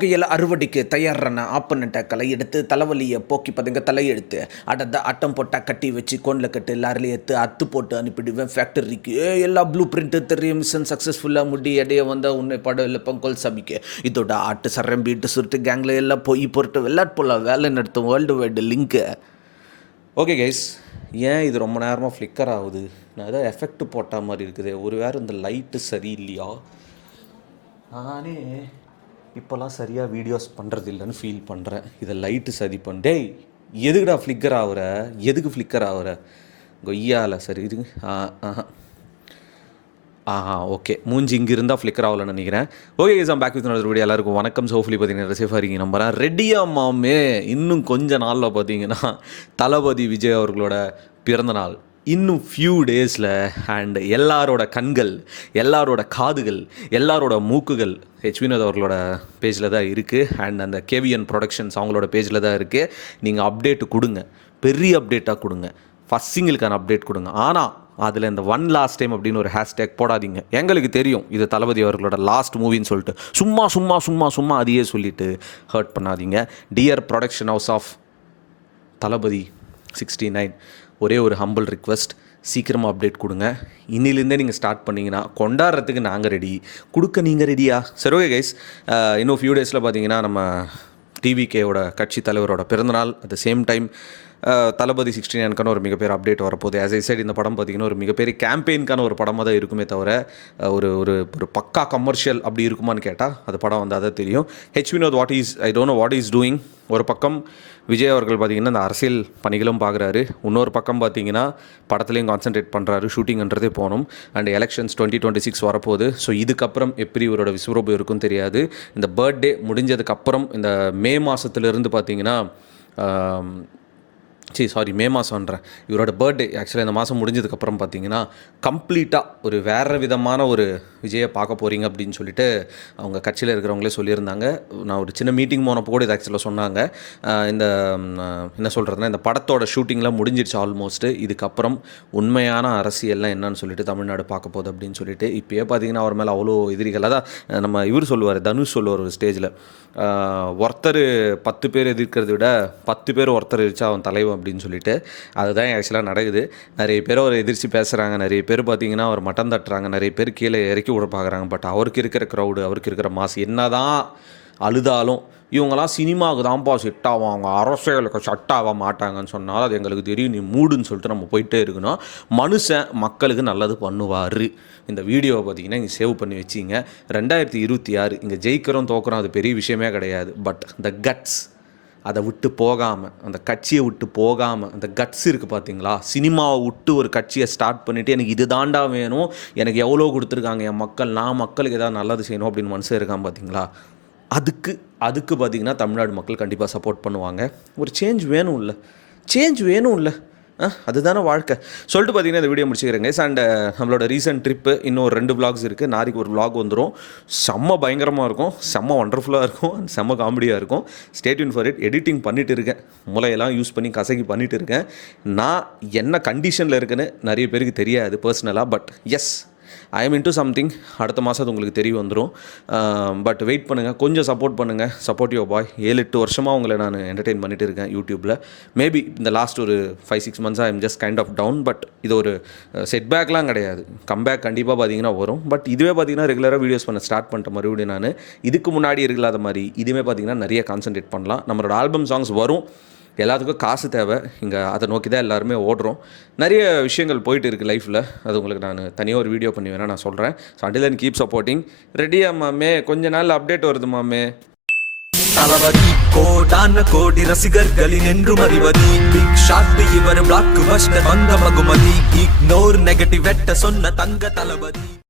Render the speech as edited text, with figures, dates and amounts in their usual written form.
புகையில அறுவடைக்கு தயாரான ஆப்பனட்டை களை எடுத்து தலைவலியை போக்கி பதுங்க தலையெடுத்து அடந்த அட்டம் போட்டால் கட்டி வச்சு கோனில் கட்டு லாரில் எடுத்து அத்து போட்டு அனுப்பிடுவேன் ஃபேக்டரிக்கு. எல்லா ப்ளூ பிரிண்ட்டு தெரியும், மிஷன் சக்ஸஸ்ஃபுல்லாக முடி இடைய வந்தால் உன்னை படம் இல்லை பொங்கல் சபிக்கு. இதோட ஆட்டு சரம் பீட்டு சுருட்டு கேங்கில் எல்லாம் போய் பொருட்டு விளையாட்டு போல வேலை நடத்தும் world wide link. Okay guys, ஏன் இது ரொம்ப நேரமாக ஃப்ளிக்கர் ஆகுது? நான் ஏதோ எஃபெக்ட் போட்ட மாதிரி இருக்குது. ஒரு வேறு இந்த லைட்டு சரியில்லையா? நானே இப்போல்லாம் சரியாக வீடியோஸ் பண்ணுறது இல்லைன்னு ஃபீல் பண்ணுறேன். இதை லைட்டு சரி டேய், எதுக்குடா ஃப்ளிக்கர் ஆகுற? எதுக்கு ஃப்ளிக்கர் ஆகுற? கொய்யால சரி இது ஓகே, மூஞ்சி இங்கே இருந்தால் ஃப்ளிக்கர் ஆகலன்னு நினைக்கிறேன். Okay guys, back with another video. எல்லாருக்கும் வணக்கம். ஹோப்ஃபுல்லி பார்த்தீங்கன்னா சேஃபாக இருக்கீங்க நம்புறேன். ரெடியா மாமே, இன்னும் கொஞ்ச நாளில் பார்த்தீங்கன்னா தளபதி விஜய் அவர்களோட பிறந்தநாள் இன்னும் ஃபியூ டேஸில். அண்ட் எல்லாரோட கண்கள், எல்லாரோட காதுகள், எல்லாரோட மூக்குகள் வினோத் அவர்களோட பேஜில் தான் இருக்குது. அண்ட் அந்த கேவிஎன் ப்ரொடக்ஷன்ஸ் அவங்களோட பேஜில் தான் இருக்குது. நீங்கள் அப்டேட்டு கொடுங்க, பெரிய அப்டேட்டாக கொடுங்க, ஃபஸ்ட் சிங்கிளுக்கான அப்டேட் கொடுங்க. ஆனால் அதில் இந்த ஒன் லாஸ்ட் டைம் அப்படின்னு ஒரு ஹேஷ்டேக் போடாதீங்க. எங்களுக்கு தெரியும் இது தளபதி அவர்களோட லாஸ்ட் மூவின்னு சொல்லிட்டு சும்மா சும்மா சும்மா சும்மா அதையே சொல்லிவிட்டு ஹர்ட் பண்ணாதீங்க. டியர் ப்ரொடக்ஷன் ஹவுஸ் ஆஃப் தளபதி 69, ஒரே ஒரு ஹம்பிள் ரிக்வெஸ்ட், சீக்கிரமாக அப்டேட் கொடுங்க. இன்னிலேருந்தே நீங்கள் ஸ்டார்ட் பண்ணிங்கன்னா கொண்டாடுறதுக்கு நாங்கள் ரெடி, கொடுக்க நீங்கள் ரெடியா? சரி ஓகே கைஸ், இன்னும் ஃபியூ டேஸில் பார்த்தீங்கன்னா நம்ம டிவிகேவோட கட்சி தலைவரோட பிறந்தநாள். அட் த சேம் டைம் தளபதி 69க்கான ஒரு மிகப்பெரிய அப்டேட் வரப்போகுது. ஆஸ் ஐ சைட், இந்த படம் பார்த்திங்கன்னா ஒரு மிகப்பெரிய கேம்பெயின்கான ஒரு படமாக தான் இருக்குமே தவிர ஒரு ஒரு ஒரு பக்கா கமர்ஷியல் அப்படி இருக்குமான்னு கேட்டால் அது படம் வந்தால் தான் தெரியும். Vinod I don't know what is doing. ஒரு பக்கம் விஜய் அவர்கள் பார்த்திங்கன்னா இந்த அரசியல் பணிகளும் பார்க்குறாரு, இன்னொரு பக்கம் பார்த்திங்கன்னா படத்துலையும் கான்சன்ட்ரேட் பண்ணுறாரு, ஷூட்டிங்ன்றதே போகணும். அண்ட் எலெக்ஷன்ஸ் 2026 வரப்போகுது. ஸோ இதுக்கப்புறம் எப்படி இவரோட விஸ்வரூபம் இருக்குன்னு தெரியாது. இந்த பர்த்டே முடிஞ்சதுக்கப்புறம் இந்த மே மாதத்துலேருந்து பார்த்திங்கன்னா மே மாதம்ன்றேன், இவரோட பர்த்டே ஆக்சுவலாக இந்த மாதம் முடிஞ்சதுக்கப்புறம் பார்த்தீங்கன்னா கம்ப்ளீட்டாக ஒரு வேறு விதமான ஒரு விஜயை பார்க்க போகிறீங்க அப்படின்னு சொல்லிட்டு அவங்க கட்சியில் இருக்கிறவங்களே சொல்லியிருந்தாங்க. நான் ஒரு சின்ன மீட்டிங் போனப்போ கூட இது ஆக்சுவலாக சொன்னாங்க. இந்த என்ன சொல்கிறதுனா, இந்த படத்தோட ஷூட்டிங்லாம் முடிஞ்சிடுச்சு ஆல்மோஸ்ட்டு. இதுக்கப்புறம் உண்மையான அரசியல்லாம் என்னன்னு சொல்லிட்டு தமிழ்நாடு பார்க்க போகுது அப்படின்னு சொல்லிட்டு. இப்போயே பார்த்தீங்கன்னா அவர் மேலே அவ்வளோ எதிரிகளாக தான் நம்ம இவர் சொல்லுவார், தனுஷ் சொல்லுவார் ஒரு ஸ்டேஜில், ஒருத்தர் 10 பேர் எதிர்க்கிறத விட 10 பேர் ஒருத்தர் எதிர்த்தா அவன் தலைவன் அப்படின்னு சொல்லிட்டு. அதுதான் ஆக்சுவலாக நடக்குது. நிறைய பேர் அவர் எதிர்த்து பேசுகிறாங்க, நிறைய பேர் பார்த்திங்கன்னா அவர் மட்டம் தட்டுறாங்க, நிறைய பேர் கீழே இறக்கி விட பார்க்குறாங்க. பட் அவருக்கு இருக்கிற க்ரௌடு, அவருக்கு இருக்கிற மாசு என்ன தான் அழுதாலும் இவங்கெல்லாம் சினிமாவுக்கு தான்ப்பா செட் ஆகும், அவங்க அரசியலுக்கு செட் ஆக மாட்டாங்கன்னு சொன்னால் அது எங்களுக்கு தெரியும், நீ மூடுன்னு சொல்லிட்டு நம்ம போயிட்டே இருக்கணும். மனுஷன் மக்களுக்கு நல்லது பண்ணுவார். இந்த வீடியோவை பார்த்தீங்கன்னா இங்கே சேவ் பண்ணி வச்சிங்க. 2026 இங்கே ஜெயிக்கிறோம் தோக்குறோம் அது பெரிய விஷயமே கிடையாது. பட் இந்த கட்ஸ், அதை விட்டு போகாமல், அந்த கட்சியை விட்டு போகாமல், அந்த கட்ஸ் இருக்குது பார்த்தீங்களா, சினிமாவை விட்டு ஒரு கட்சியை ஸ்டார்ட் பண்ணிவிட்டு எனக்கு இது தாண்டா வேணும், எனக்கு எவ்வளோ கொடுத்துருக்காங்க என் மக்கள், நான் மக்களுக்கு எதாவது நல்லது செய்யணும் அப்படின்னு மனசு இருக்கான் பார்த்தீங்களா, அதுக்கு பார்த்திங்கன்னா தமிழ்நாடு மக்கள் கண்டிப்பாக சப்போர்ட் பண்ணுவாங்க. ஒரு சேஞ்ச் வேணும் இல்லை, அதுதானே வாழ்க்கை சொல்லிட்டு பார்த்தீங்கன்னா இந்த வீடியோ முடிச்சுக்கிறேங்க. அண்ட் நம்மளோட ரீசன்ட் ட்ரிப்பு இன்னும் ஒரு 2 vlogs இருக்குது. நாளைக்கு ஒரு vlog வந்துடும். செம்ம பயங்கரமாக இருக்கும், செம்ம ஒண்டர்ஃபுல்லாக இருக்கும், செம்ம காமெடியாக இருக்கும். Stay tune for it. Editing பண்ணிட்டு இருக்கேன், மூளையெல்லாம் யூஸ் பண்ணி கசக்கி பண்ணிட்டு இருக்கேன். நான் என்ன கண்டிஷனில் இருக்குன்னு நிறைய பேருக்கு தெரியாது பர்சனலாக. But yes, I am into something. அடுத்த மாதம் அது உங்களுக்கு தெரிய வந்துடும். பட் வெயிட் பண்ணுங்கள், கொஞ்சம் சப்போர்ட் பண்ணுங்கள். சப்போர்ட் யுவர் பாய். 7-8 வருஷமாக உங்களை நான் என்டர்டெயின் பண்ணிட்டு இருக்கேன் யூடியூப்பில். மேபி இந்த லாஸ்ட் ஒரு 5-6 months I am just kind of down. But இது ஒரு செட்பேக்லாம் கிடையாது, கம்பேக் கண்டிப்பாக பார்த்தீங்கன்னா வரும். பட் இதுவே பார்த்தீங்கன்னா ரெகுலராக வீடியோஸ் பண்ண ஸ்டார்ட் பண்ணிட்ட மறுபடியும் நான் இதுக்கு முன்னாடி இருக்கலாத மாதிரி இதுவே பார்த்தீங்கன்னா நிறைய கான்சன்ட்ரேட் பண்ணலாம். நம்மளோட ஆல்பம் சாங்ஸ் வரும், எல்லாத்துக்கும் காசு தேவை. இங்கே அதை நோக்கி தான் எல்லாருமே ஓடுறோம். நிறைய விஷயங்கள் போயிட்டு இருக்குது லைஃப்பில். அது உங்களுக்கு நான் தனியாக ஒரு வீடியோ பண்ணி வேணால் நான் சொல்கிறேன். So until then keep supporting. ரெடியா மாமே? கொஞ்ச நாள் அப்டேட் வருது மாமே. தளபதி கோடான கோடி ரசிகர்களின் என்றும் அறிவதி, பிக் ஷாட் இவர் பிளாக் பஸ்டர் வந்த மகுமதி, இக்னோர் நெகட்டிவ் வெட்ட சொன்ன தங்க தளபதி.